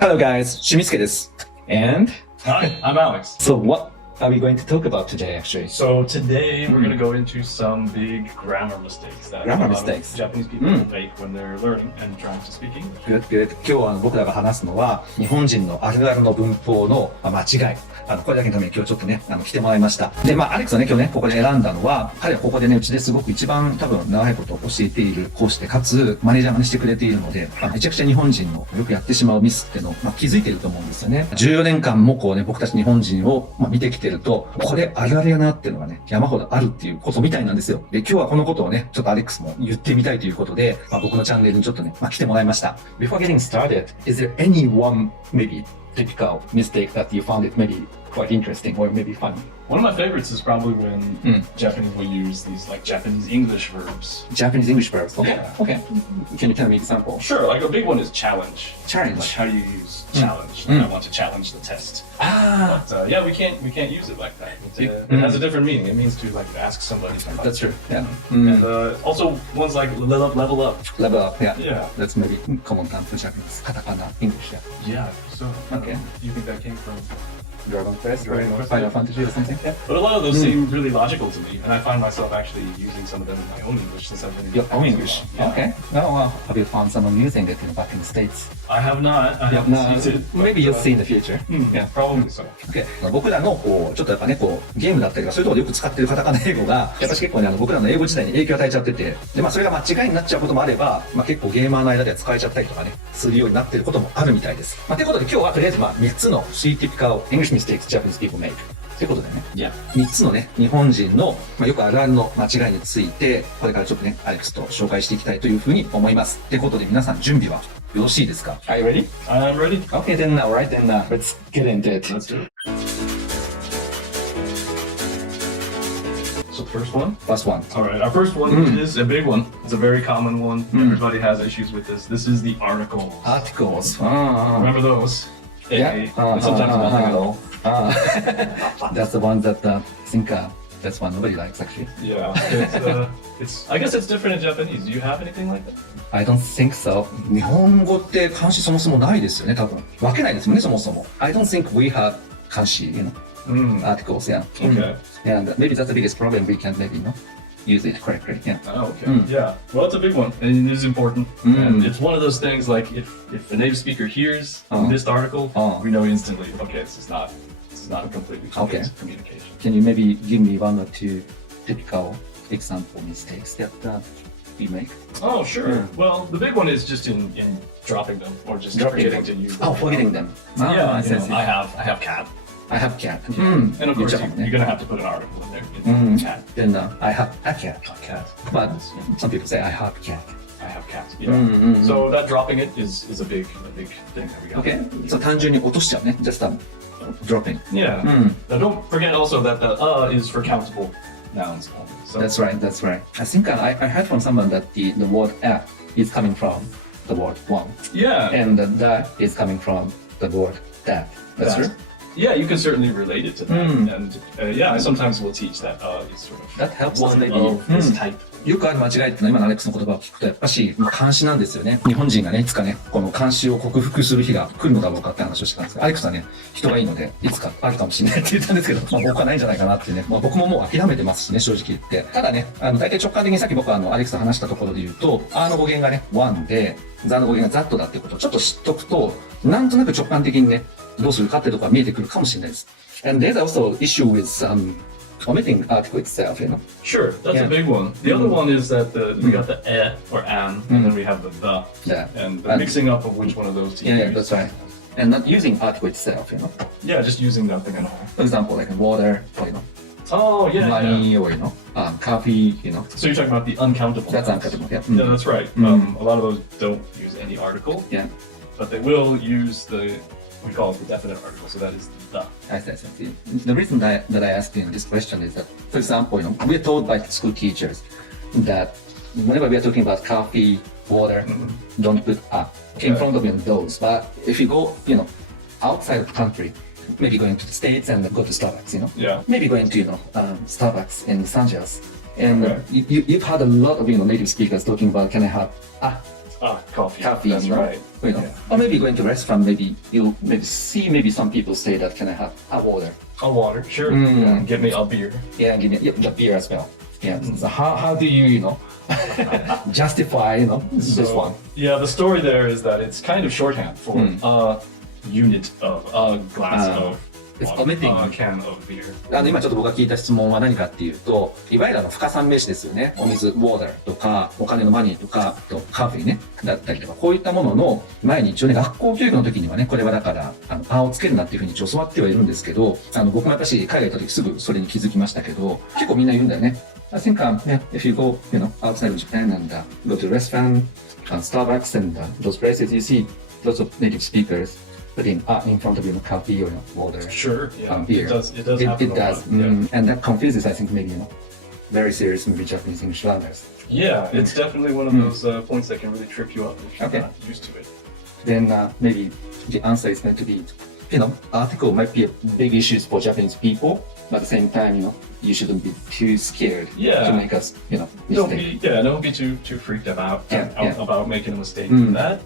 Hello guys, しゅみすけです。And Hi, I'm Alex. so what are we going to talk about today actually? So today we're going to go into some big grammar mistakes that Grammar a lot of mistakes. Japanese people make when they're learning and trying to speak English. Good, good. 今日は僕らが話すのは日本人のあるあるの文法の間違い。これだけのために今日ちょっとね、来てもらいました。で、アレックスはね、今日ね、ここで選んだのは、彼はここでね、うちですごく一番多分長いことを教えている講師で、かつ、マネージャーがね、してくれているので、めちゃくちゃ日本人のよくやってしまうミスっていうのを、気づいていると思うんですよね。14年間もこうね、僕たち日本人を、見てきてると、これあるあるやなっていうのがね、山ほどあるっていうことみたいなんですよ。で、今日はこのことをね、ちょっとアレックスも言ってみたいということで、僕のチャンネルにちょっとね、来てもらいました。Before getting started, is there any one maybe typical mistake that you found it maybe quite interesting or maybe funny? One of my favorites is probably when Japanese will use these like Japanese English verbs. Japanese English verbs. Okay. Yeah. Okay. Can you tell me an example? Sure, like a big one is challenge. Challenge. Like how do you use challenge? Like, I want to challenge the test. But yeah, we can't use it like that. It has a different meaning. It means to like ask somebody something. That's true. Yeah. And also ones like level up. Level up. Yeah. Yeah. That's maybe common term for Japanese. Katakana English. Yeah. Yeah. So Okay. do you think that came from? Dragon Quest or Dragon Quest, Final yeah. Fantasy or something. Yeah. But a lot of those seem really logical to me, and I find myself actually using some of them in my own English since I've been in Your Japan own so English. long. Yeah. Okay. Now, have you found someone using it back in the States? I have not. I Yeah. haven't No, seen it. but, maybe you'll see in the future. Yeah, probably so. Okay. 僕らのこうちょっとやっぱねこうゲームだったりとかそういうところでよく使ってるカタカナ英語がやっぱり結構ね僕らの英語時代に影響を与えちゃっててでそれが間違いになっちゃうこともあれば結構ゲーマーの間では使えちゃったりとかねするようになってることもあるみたいです。ということで今日はとりあえず3つの 3 typical English mistakes Japanese people make。ということでね、3つのね、日本人の、よくあるあるの間違いについて、これからちょっとね、アレックスと紹介していきたいというふうに思います。ということで皆さん準備はよろしいですか？ Are you ready? I'm ready. Okay, then alright, then let's get into it. Let's do it. So the first one? First one. Alright, our first one is a big one. It's a very common one. Everybody has issues with this. This is the articles. Articles. Remember those? Yeah. And sometimes nothing at all. That's the one that I think that's one nobody likes actually. Yeah. It's I guess it's different in Japanese. Do you have anything like that? I don't think so. 日本語って漢詞そもそもないですよね、多分。分けないですもんね、そもそも。I don't think we have 漢詞, articles, yeah. Okay. And maybe that's the biggest problem. We can't maybe, use it correctly, yeah. Oh, okay. Yeah. Well, it's a big one, and it is important. And it's one of those things like if the native speaker hears this article, we know instantly. Okay, this is not a completely complete communication. Can you maybe give me one or two typical example mistakes that we make? Oh, sure. Well, the big one is just in dropping them or just forgetting to use them. Oh, forgetting them. Yeah. I see. I have cat. I have cat. And of course, you're gonna have to put an article in there. Cat. Then I have a cat. Cat. But some people say I have cat. I have cat. Yeah. So that dropping it is a big thing that we got. Okay. So 単純に落としちゃうね。Just dropping. Yeah. Now don't forget also that the is for countable nouns only. So That's right. That's right. I think I heard from someone that the word a is coming from the word one, yeah. and the is coming from the word that. That's true. Yeah, you can certainly relate it to that. And yeah, I sometimes will teach that is sort of That helps us one maybe. of this type. よくある間違いってのは今のアレックスの言葉を聞くとやっぱし漢詞なんですよね。日本人がねいつかねこの漢詞を克服する日が来るのだろうかって話をしてたんですけど、アレックスはね人がいいのでいつかあるかもしれないって言ったんですけど、僕はないんじゃないかなってね、僕ももう諦めてますしね正直言って。ただね大体直感的にさっき僕はアレックスと話したところで言うとの語源がね one でthe の語源が that だっていうことをちょっと知っとくとなんとなく直感的にねどうするかっていうところが見えてくるかもしれないです。And there's also issue with omitting article itself, Sure, that's a big one. The other one is that we got the or an, and then we have the. Yeah. And the mixing up of which one of those to use. Yeah, that's right. And not using article itself, Yeah, just using nothing at all. For example, like water, or Oh, yeah. money, or coffee, So you're talking about the uncountable. That's nouns. uncountable, yeah. Yeah, that's right. A lot of those don't use any article. Yeah. But they will use we call it the definite article, so that is the. I see. The reason that I asked you this question is that, for example, we are told by school teachers that whenever we are talking about coffee, water, don't put in front of those. But if you go, outside of the country, maybe going to the States and go to Starbucks, Yeah. maybe going to, Starbucks in Los Angeles. And you've had a lot of, native speakers talking about, can I have Coffee. coffee, That's right. You know, or maybe going to a restaurant, maybe you maybe see maybe some people say that can I have a water? A water, sure. Yeah, get me a beer. Yeah, give me the beer as well. Yeah. So how do you justify this one? Yeah, the story there is that it's kind of shorthand for a unit of a glass of It's water, omitting. a can of beer. 今ちょっと僕が聞いた質問は何かっていうと、いわゆる不可算名詞ですよね。お水、water とか、お金のマニーとか、カーフィーね、だったりとか、こういったものの前に一応ね、学校教育の時にはね、これはだから、パをつけるなっていうふうに教わってはいるんですけど、僕も私、海外行った時すぐそれに気づきましたけど、結構みんな言うんだよね。I think, yeah, if you go, outside of Japan and go to a restaurant, Starbucks and those places, you see lots of native speakers putting in front of you coffee or water. Sure, yeah, beer. It does happen It does. And that confuses, I think, maybe, very serious maybe Japanese English learners. Yeah, it's definitely one of those points that can really trip you up if you're not used to it. Then maybe the answer is going to be, article might be a big issue for Japanese people, but at the same time, you shouldn't be too scared to make us, mistake. Don't be too freaked about about making a mistake with that.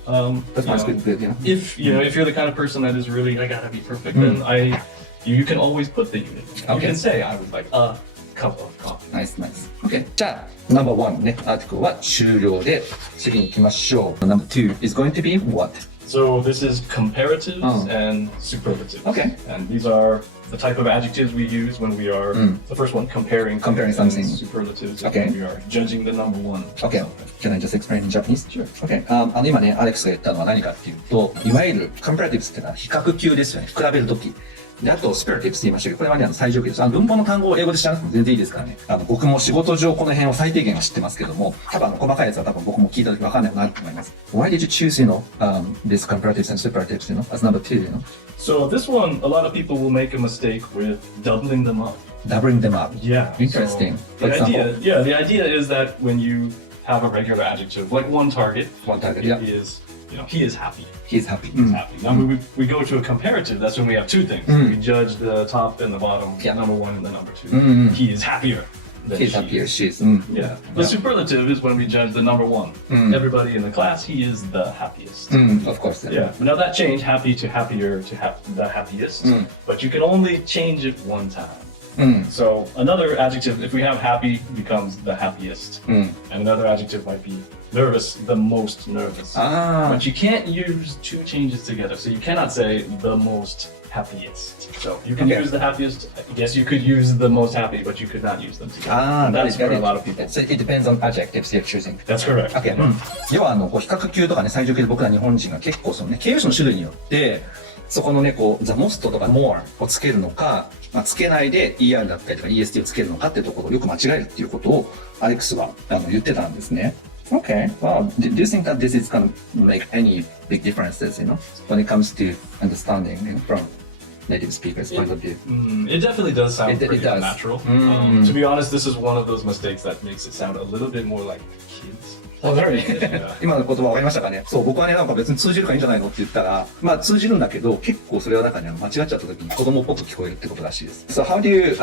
That sounds good. If you're the kind of person that is really I gotta be perfect, then you can always put the unit. You can say I would like a cup of coffee. Nice. Okay. じゃあ、number one ね、アーティクルは終了で、次に行きましょう。Number two is going to be what? So this is comparatives and superlatives. Okay. And these are the type of adjectives we use when we are, the first one, comparing something. Superlatives, Okay. when we are judging the number one. Okay. Can I just explain in Japanese? Sure. Okay. 今ね、アレックスが言ったのは何かっていうと、いわゆる comparatives っていうのは比較級ですよね。比べるとき。で、あと、スペラティブスって言いましたけど、これはね、最上級です。文法の単語を英語で知らなくても全然いいですからね。僕も仕事上この辺を最低限は知ってますけども、多分細かいやつは多分僕も聞いたときわかんないなと思います。Why did you choose, this comparatives and superlatives, as number two, So this one, a lot of people will make a mistake with doubling them up. Doubling them up. Yeah. Interesting. So the idea is that when you have a regular adjective, like one target, it is, he is happy. He's happy. He's happy. Now we go to a comparative, that's when we have two things. We judge the top and the bottom, number one and the number two. He is happier. He's happier, she's. Yeah. The superlative is when we judge the number one. Everybody in the class, he is the happiest. Of course. Yeah. Now that changed happy to happier to the happiest, but you can only change it one time. So another adjective, if we have happy, becomes the happiest. And another adjective might be nervous, the most nervous. But you can't use two changes together. So you cannot say the most happiest. So you can use the happiest. Yes, you could use the most happy, but you could not use them together. That's for a lot of people. So it depends on adjectives you're choosing. That's correct. Okay. 要は比較級とかね、最上級で僕ら日本人が結構形容詞の種類によって、そこのね、the most とか more をつけるのか、つけないで ER だったりとか EST をつけるのかっていうところをよく間違えるっていうことをアレックスは言ってたんですね。Okay. Well, do you think that this is going to make any big differences, when it comes to understanding, from native speakers' point of view? It definitely does sound pretty does. unnatural. To be honest, this is one of those mistakes that makes it sound a little bit more like kids. 今の言葉分かりましたかね。そう、僕はね、別に通じるからいいんじゃないのって言ったら、通じるんだけど、結構それは中に間違っちゃった時に子供っぽく聞こえるってことらしいです。So how do you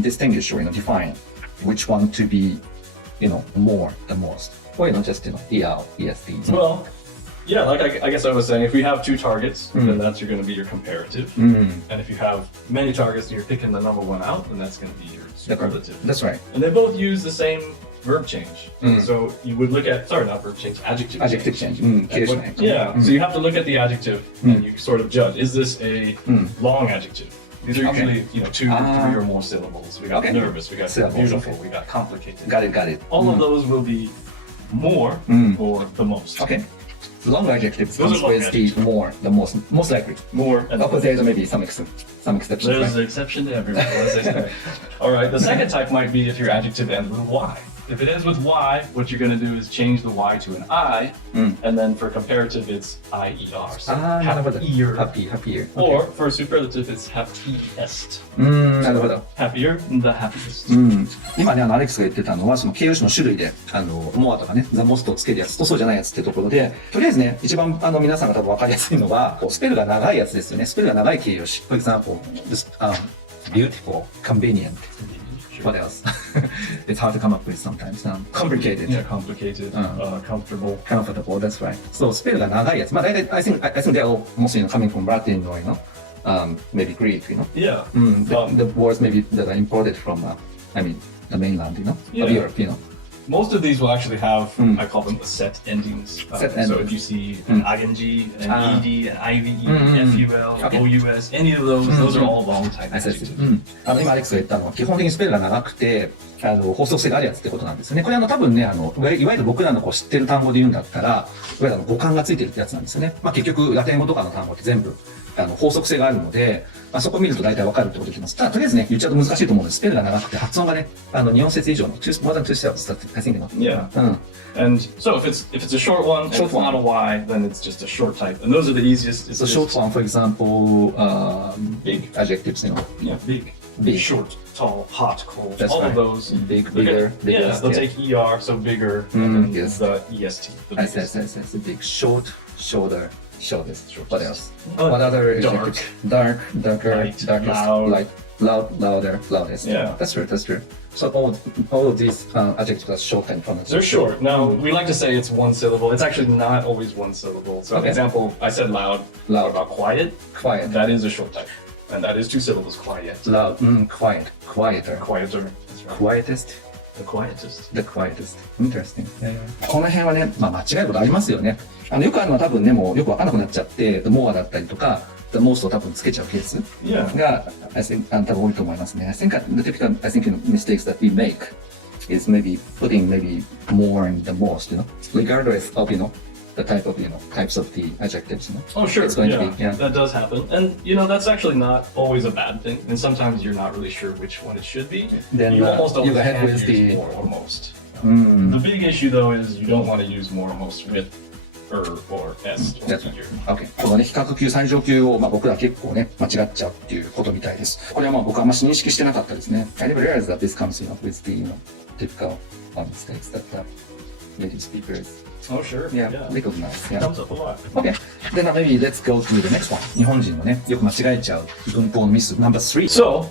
distinguish or define which one to be, more, the most? Or just, EL, EST? Well, yeah, like I guess I was saying, if we have two targets, then that's going to be your comparative. And if you have many targets and you're picking the number one out, then that's going to be your superlative. That's right. And they both use the same verb change. So you would look at, sorry, not verb change, adjective change. Yeah, so you have to look at the adjective and you sort of judge, is this a long adjective? These are usually, 2, 3 or more syllables. We got nervous, we got beautiful, we got complicated. Got it. All of those will be more or the most. Okay. The long adjectives comes with the more, the most likely. More. But there's maybe some exceptions. There's an exception to everyone, as they say. All right, the second type might be if your adjective ends with Y. If it ends with Y, what you're going to do is change the Y to an I, and then for comparative, it's IER. So happier. Happier. Or for superlative, it's happiest. なるほど。Happier, the happiest. 今ね、アレックスが言ってたのは、その形容詞の種類で、more とかね、the most をつけるやつとそうじゃないやつってところで、とりあえずね、一番皆さんが多分分かりやすいのは、スペルが長いやつですよね。スペルが長い形容詞。For example, beautiful, convenient. What else? It's hard to come up with sometimes. Complicated. Yeah, complicated, comfortable. Comfortable, that's right. そう、スペルが長いやつ。まあ大体、I think they are mostly coming from Latin or, maybe Greek, Yeah. The words maybe that are imported from, the mainland, Yeah. of Europe, Most of these will actually have, I call them the set endings. Set So endings. if you see an ing, an ed, an ive, ful, ous, any of those are all long type adjectives. 今アレックスが言ったのは基本的にスペルが長くて法則性があるやつってことなんですよね。これ多分ねいわゆる僕らの知ってる単語で言うんだったらいわゆる語感がついてるってやつなんですよね。結局ラテン語とかの単語って全部法則性があるので、そこを見ると大体わかるってことできます。ただとりあえずね言っちゃうと難しいと思うのでスペルが長くて発音がね2音節以上のmore than two syllables I think Yeah. And so if it's a short one, it's not a Y, then it's just a short type. And those are the easiest. So short one, for example, big adjectives, Yeah, big. Short, tall, hot, cold. That's all right. of those. Big, bigger. Yeah, they'll take ER, so bigger, and then yes. the EST. The Yes, biggest. yes. Big, short, shorter, shortest. What else? Oh, What other dark. adjectives? Dark, darker, Light, darkest, loud. light, loud, louder, loudest. Yeah. That's true. So all of these adjectives are short and pronunciation. They're short. Now, we like to say it's one syllable. It's actually not always one syllable. So, Okay. for example, I said loud. Loud. What about quiet? Quiet. That is a short type. And that is two syllables, quiet. Loud, quiet, quieter. Quieter. That's right. Quietest, The quietest. the quietest. Interesting. この辺はね、間違いことありますよね。よくあるのは多分ね、もうよくわかんなくなっちゃって、the more だったりとか、the most を多分つけちゃうケース Yeah. が、I think 多分多いと思いますね。I think the typical mistakes that we make is maybe putting maybe more and the most, regardless of, the type of, types of the adjectives, Oh, sure. It's going to be, yeah. That does happen. And, that's actually not always a bad thing. And sometimes you're not really sure which one it should be. Then, you almost you always go ahead can with use the- more or most. The big issue, though, is you don't want to use more or most with or s That's or right. here. Okay. このね、比較級、最上級を、僕ら結構ね、間違っちゃうっていうことみたいです。これは僕あんまし認識してなかったですね。I never realized that this comes, with the, typical mistakes that native speakers, Oh, sure. recognize. Yeah. Comes up a lot. Okay. Then maybe let's go to the next one. 日本人のね、よく間違えちゃう文法のミス、number 3. So,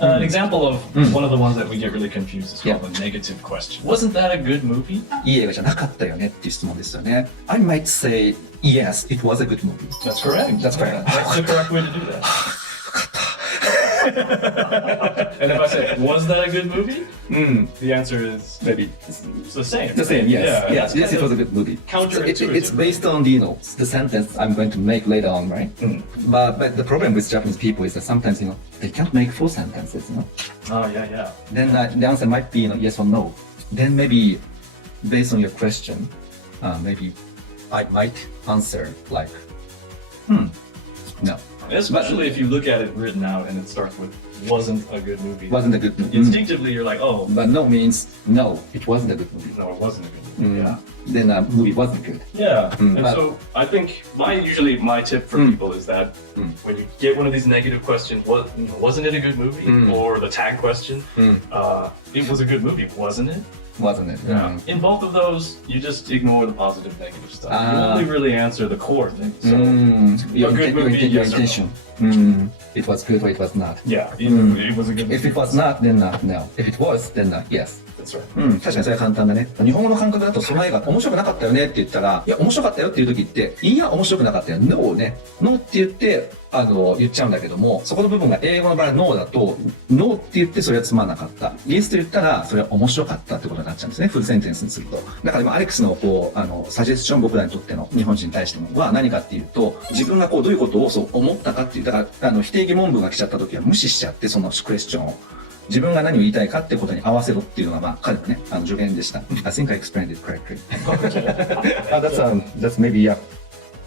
an example of one of the ones that we get really confused is called Yeah. a negative question. Wasn't that a good movie? いい映画じゃなかったよねっていう質問ですよね。I might say, yes, it was a good movie. That's correct. That's correct. That's the correct way to do that. And if I say, was that a good movie? The answer is Maybe. it's the same. The same, yes. Yeah, Yes, that's it kind was a of good movie. counterintuitive. It's based on the sentence I'm going to make later on, right? But the problem with Japanese people is that sometimes, they can't make full sentences, Oh, yeah. Then the answer might be, yes or no. Then maybe, based on your question, maybe I might answer like, no. Especially if you look at it written out and it starts with wasn't a good movie. Wasn't a good movie. Instinctively, you're like, oh, But no means no, it wasn't a good movie. no, it wasn't a good movie. Yeah. Then the movie wasn't good. Yeah, and but- so I think my tip for people is that when you get one of these negative questions, wasn't it a good movie? Or the tag question, it was a good movie, wasn't it? Wasn't it? In both of those, you just ignore the positive, negative stuff. You Ah. only really answer the core thing. So, Your a good movie, your yes or no? intention. It was good or it was not. Yeah, it was a good movie. If it was not, then no. If it was, then yes. That's right. 確かにそれは簡単だね。日本語の感覚だとその映画面白くなかったよねって言ったら、いや面白かったよっていう時って、いや面白くなかったよ。No ね。No って言って、言っちゃうんだけども、そこの部分が英語の場合は No だと、No って言ってそれはつまんなかった。Yes と言ったら、それは面白かったってことになっちゃうんですね。フルセンテンスにすると。だから今、アレックスのサジェスチョン僕らにとっての日本人に対してのは何かっていうと、自分がどういうことをそう思ったかっていう、だから否定疑問文が来ちゃった時は無視しちゃって、そのクエスチョンを。自分が何を言いたいかってことに合わせろっていうのが、彼のね、助言でした。I think I explained it correctly. That's maybe, yeah.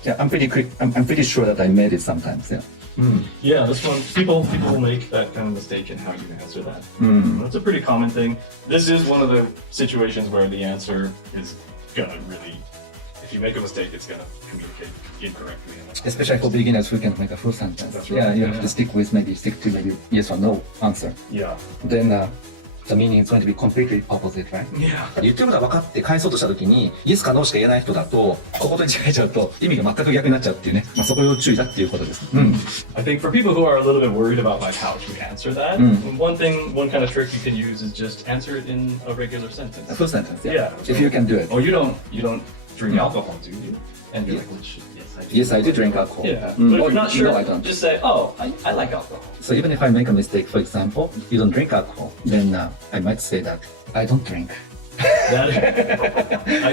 Yeah, I'm pretty sure that I made it sometimes, yeah. Yeah, this one, people make that kind of mistake in how you answer that. That's a pretty common thing. This is one of the situations where the answer is gonna really, if you make a mistake, it's gonna communicate incorrectly. Especially for beginners who can make a full sentence. That's Yeah, right, you have yeah. to stick to maybe yes or no answer. Yeah. Then the meaning is going to be completely opposite, right? Yeah. 言ってることが分かって返そうとしたときに、イエスかノーしか言えない人だと、ここと違えちゃうと、意味が全く逆になっちゃうっていうね。そこ要注意だっていうことです。I think for people who are a little bit worried about like how to answer that, one kind of trick you can use is just answer it in a regular sentence. A full sentence, Yeah. If you can do it. Oh, you don't drink alcohol, do you? And you're like, well, Yes, I do drink alcohol. Yeah. But if you're not sure, No, I don't. just say, oh, I like alcohol. So even if I make a mistake, for example, you don't drink alcohol, then I might say that I don't drink. I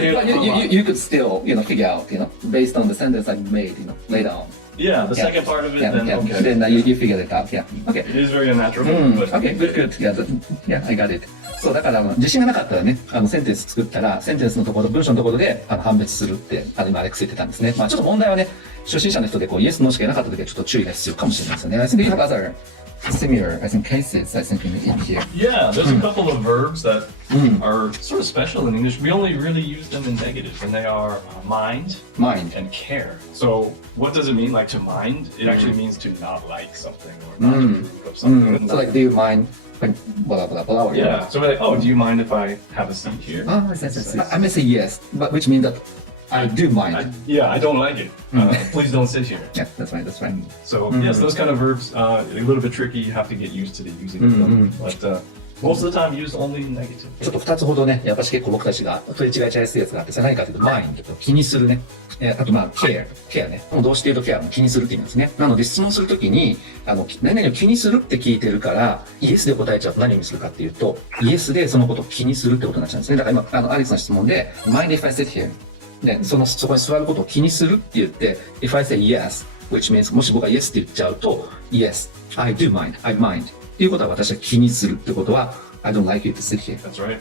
hear But you could still, figure out, based on the sentence I made, later on. Yeah, the second part of it, then okay. Then you figure it out, yeah. Okay. It is very unnatural, but Okay, good. Yeah, I got it. そう、だから自信がなかったらね、センテンス作ったら、センテンスのところ、文章のところで判別するって、今アレックス言ってたんですね。ちょっと問題はね、初心者の人でイエス、ノーしか言えなかった時はちょっと注意が必要かもしれないですよね。I think you have other similar, cases, in here. Yeah, there's a couple of verbs that are sort of special in English. We only really use them in negative, and they are mind and care. So what does it mean, like to mind? It actually means to not like something or not approve of something. So like, do you mind, like, blah, blah, blah, or yeah, so we're like, oh, do you mind if I have a seat here? Yes. I may say yes, but which means that I do mind. I don't like it. Please don't sit here. Yeah, that's right. So yes, those kind of verbs, a little bit tricky. You have to get used to using them. But most of the time, use only negative. ちょっと2つほどね、やっぱし結構僕たちが取り違えちゃいやすいやつがあって、それ何かというと、mind と気にするね。あとcare ね。動詞で言うと care も気にするって言いますね。なので質問するときに、何々を気にするって聞いてるから、イエスで答えちゃうと何を意味するかっていうと、イエスでそのことを気にするってことになっちゃうんですね。だから今、アリスの質問で、mind if I sit here で、そこに座ることを気にするって言って、if I say yes, which means もし僕が yes って言っちゃうと、yes, I do mind, I mind っていうことは私は気にするってことは、I don't like you to sit here. That's right.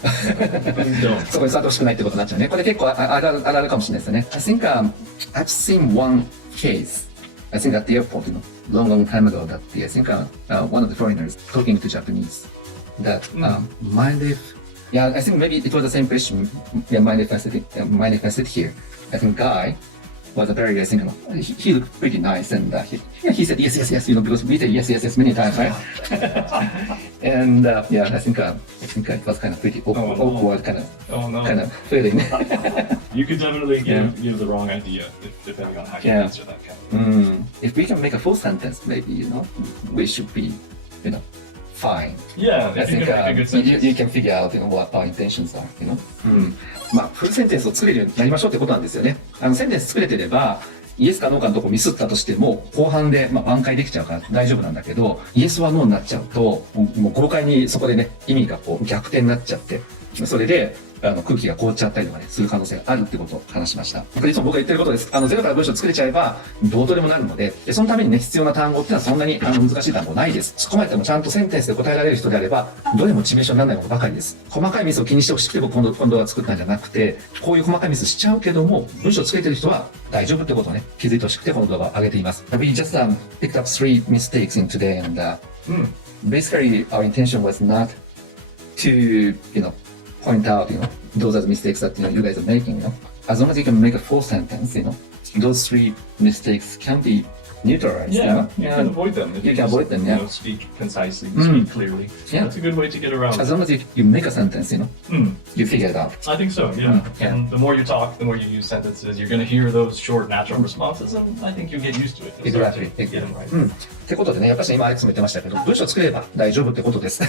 そこに座ってほしくないってことになっちゃうね。これ結構あるあるかもしれないですよね。I think I've seen one case, I think at the airport, long time ago, that I think one of the foreigners talking to Japanese, that mind if, yeah, I think maybe it was the same question. Yeah, mind if I sit here. I think guy was a very, I think, he looked pretty nice, and he said yes, because we said yes many times, right? And yeah, I think it was kind of pretty awkward kind of feeling. You could definitely give the wrong idea depending on how you answer that kind of. If we can make a full sentence, maybe we should be, fine. Yeah, I think you can figure out what our intentions are. フルセンテンスを作れるようになりましょうってことなんですよね。センテンス作れてれば、イエスかノーかのとこミスったとしても、後半で挽回できちゃうから大丈夫なんだけど、イエスはノーになっちゃうと、もう豪快にそこでね、意味が逆転になっちゃって、それで、空気が凍っちゃったりとかね、する可能性があるってことを話しました。これいつも僕が言ってることです。ゼロから文章を作れちゃえば、どうとでもなるので、そのためにね、必要な単語っていうのはそんなに難しい単語ないです。そこまででもちゃんとセンテンスで答えられる人であれば、どれも致命傷にならないものばかりです。細かいミスを気にしてほしくて僕今度は作ったんじゃなくて、こういう細かいミスしちゃうけども、文章を作れてる人は大丈夫ってことをね、気づいてほしくてこの動画を上げています。We just picked up 3 mistakes in today, and basically our intention was not to, point out, those are the mistakes that you guys are making, As long as you can make a full sentence, those 3 mistakes can be neutralized. Yeah, you can avoid them. You can avoid them, yeah. Speak concisely, speak clearly. Yeah. That's a good way to get around. As long as you make a sentence, you figure it out. I think so, yeah. And the more you talk, the more you use sentences, you're going to hear those short, natural responses, and I think you'll get used to it. Exactly. Get them right. ってことでね、やっぱり今アレックスも言ってましたけど、文章を作れば大丈夫ってことです。